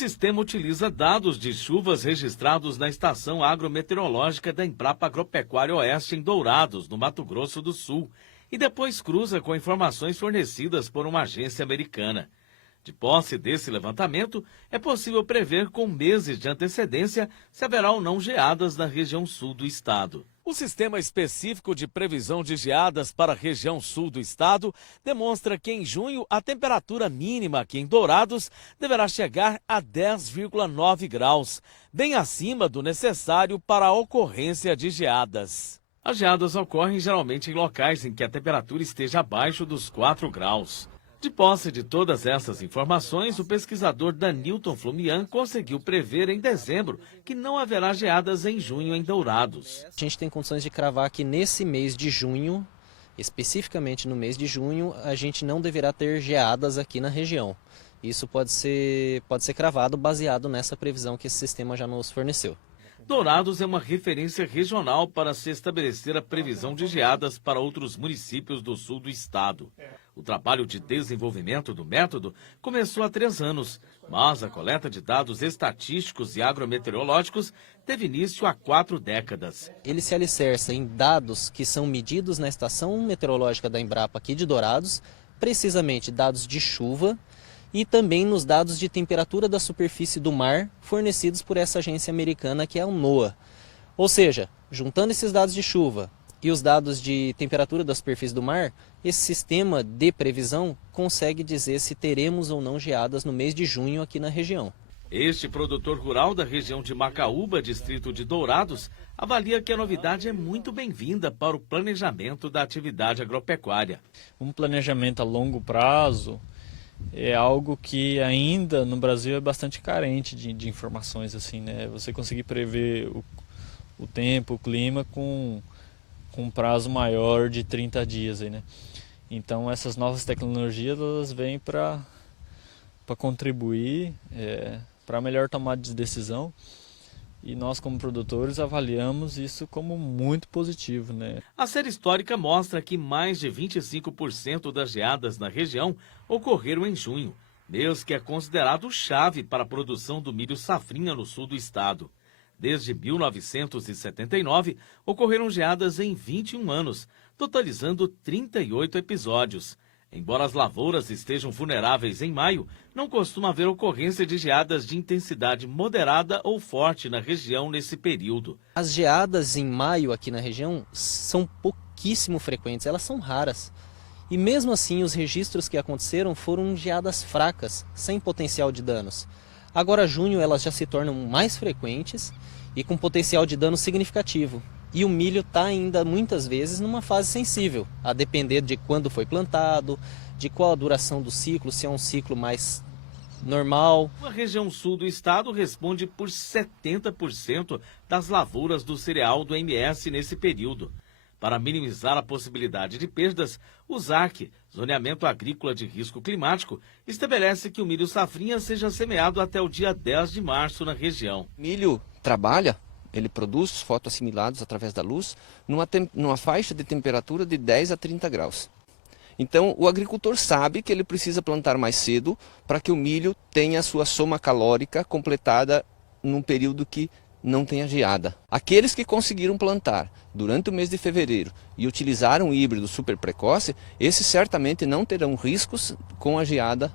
sistema utiliza dados de chuvas registrados na Estação Agrometeorológica da Embrapa Agropecuária Oeste, em Dourados, no Mato Grosso do Sul, e depois cruza com informações fornecidas por uma agência americana. De posse desse levantamento, é possível prever com meses de antecedência se haverá ou não geadas na região sul do estado. O Sistema Específico de Previsão de Geadas para a região sul do estado demonstra que em junho a temperatura mínima aqui em Dourados deverá chegar a 10,9 graus, bem acima do necessário para a ocorrência de geadas. As geadas ocorrem geralmente em locais em que a temperatura esteja abaixo dos 4 graus. De posse de todas essas informações, o pesquisador Danilton Flumian conseguiu prever em dezembro que não haverá geadas em junho em Dourados. A gente tem condições de cravar que nesse mês de junho, especificamente no mês de junho, a gente não deverá ter geadas aqui na região. Isso pode ser cravado baseado nessa previsão que esse sistema já nos forneceu. Dourados é uma referência regional para se estabelecer a previsão de geadas para outros municípios do sul do estado. O trabalho de desenvolvimento do método começou há 3 anos, mas a coleta de dados estatísticos e agrometeorológicos teve início há 4 décadas. Ele se alicerça em dados que são medidos na Estação Meteorológica da Embrapa aqui de Dourados, precisamente dados de chuva, e também nos dados de temperatura da superfície do mar fornecidos por essa agência americana que é o NOAA. Ou seja, juntando esses dados de chuva e os dados de temperatura da superfície do mar, esse sistema de previsão consegue dizer se teremos ou não geadas no mês de junho aqui na região. Este produtor rural da região de Macaúba, distrito de Dourados, avalia que a novidade é muito bem-vinda para o planejamento da atividade agropecuária. Um planejamento a longo prazo é algo que ainda no Brasil é bastante carente de informações, assim, né? Você conseguir prever o tempo, o clima com um prazo maior de 30 dias, aí, né? Então essas novas tecnologias elas vêm para contribuir para a melhor tomada de decisão. E nós, como produtores, avaliamos isso como muito positivo, né? A série histórica mostra que mais de 25% das geadas na região ocorreram em junho, mês que é considerado chave para a produção do milho safrinha no sul do estado. Desde 1979, ocorreram geadas em 21 anos, totalizando 38 episódios. Embora as lavouras estejam vulneráveis em maio, não costuma haver ocorrência de geadas de intensidade moderada ou forte na região nesse período. As geadas em maio aqui na região são pouquíssimo frequentes, elas são raras. E mesmo assim, os registros que aconteceram foram geadas fracas, sem potencial de danos. Agora, junho, elas já se tornam mais frequentes e com potencial de dano significativo. E o milho está ainda, muitas vezes, numa fase sensível, a depender de quando foi plantado, de qual a duração do ciclo, se é um ciclo mais normal. A região sul do estado responde por 70% das lavouras do cereal do MS nesse período. Para minimizar a possibilidade de perdas, o ZAC, Zoneamento Agrícola de Risco Climático, estabelece que o milho safrinha seja semeado até o dia 10 de março na região. Milho trabalha. Ele produz fotoassimilados através da luz numa faixa de temperatura de 10 a 30 graus. Então, o agricultor sabe que ele precisa plantar mais cedo para que o milho tenha a sua soma calórica completada num período que não tenha geada. Aqueles que conseguiram plantar durante o mês de fevereiro e utilizaram o híbrido super precoce, esses certamente não terão riscos com a geada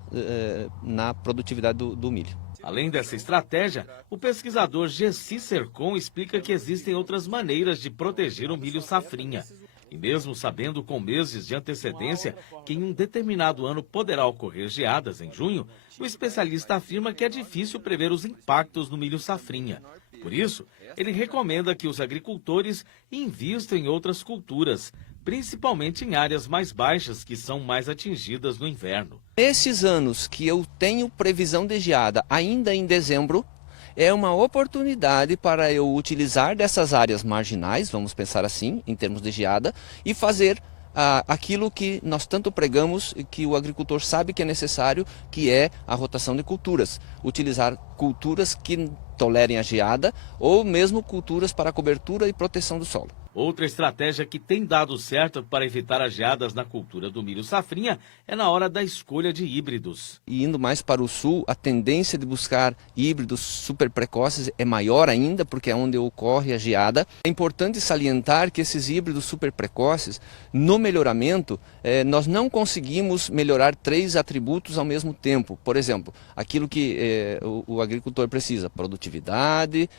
na produtividade do milho. Além dessa estratégia, o pesquisador Gessi Sercon explica que existem outras maneiras de proteger o milho safrinha. E mesmo sabendo com meses de antecedência que em um determinado ano poderá ocorrer geadas em junho, o especialista afirma que é difícil prever os impactos no milho safrinha. Por isso, ele recomenda que os agricultores invistam em outras culturas, principalmente em áreas mais baixas que são mais atingidas no inverno. Nesses anos que eu tenho previsão de geada ainda em dezembro, é uma oportunidade para eu utilizar dessas áreas marginais, vamos pensar assim, em termos de geada, e fazer aquilo que nós tanto pregamos e que o agricultor sabe que é necessário, que é a rotação de culturas. Utilizar culturas que tolerem a geada ou mesmo culturas para cobertura e proteção do solo. Outra estratégia que tem dado certo para evitar as geadas na cultura do milho safrinha é na hora da escolha de híbridos. E indo mais para o sul, a tendência de buscar híbridos super precoces é maior ainda, porque é onde ocorre a geada. É importante salientar que esses híbridos super precoces, no melhoramento, nós não conseguimos melhorar 3 atributos ao mesmo tempo. Por exemplo, aquilo que o agricultor precisa: produtividade,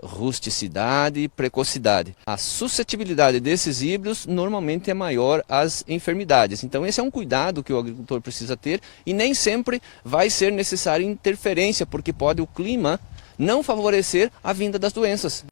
rusticidade e precocidade. A suscetibilidade desses híbridos normalmente é maior às enfermidades. Então esse é um cuidado que o agricultor precisa ter, e nem sempre vai ser necessária interferência, porque pode o clima não favorecer a vinda das doenças.